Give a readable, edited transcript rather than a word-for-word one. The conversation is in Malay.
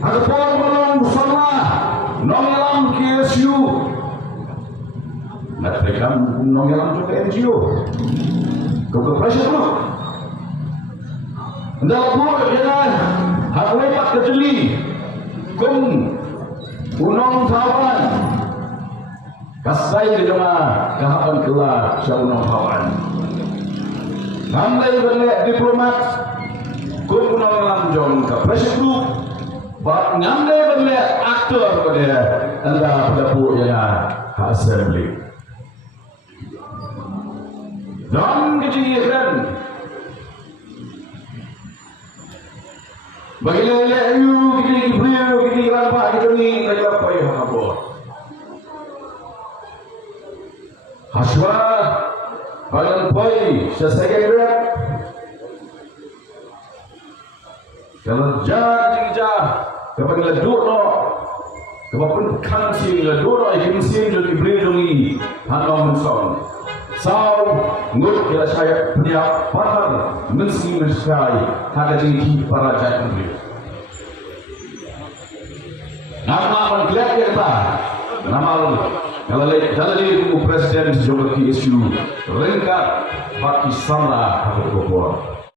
Ada pun belum bersama nongelam KSU. Nak pegang nongelam juga NGO. Kau pressure dulu. Dalam buat jangan hak lepak kejeli. Kum unong kawan. Kasai ke jemaah kahapan kelar syarunong kawan. Ngamlai berlek diplomat. Kum unong lanjong ke pressure group. Ngamlai berlek aktor pada anda pendapuk yang assembly. Dan kejadian bagi lelek you, kita beliau, kita lampak, kita ni, kita apa yang apa? Haswa, bagian poi, sesegai berat. Kalau jah, kapan leduk no, kapan kansi leduk no, ikan mesin jadi beliau ni, hanong mensong. Sau ngut kira saya punya pakar mensi merskai ada di para jatuh. Nama menggelar kita nama kalau presiden Jokowi isu ringkat Pakistan lah atau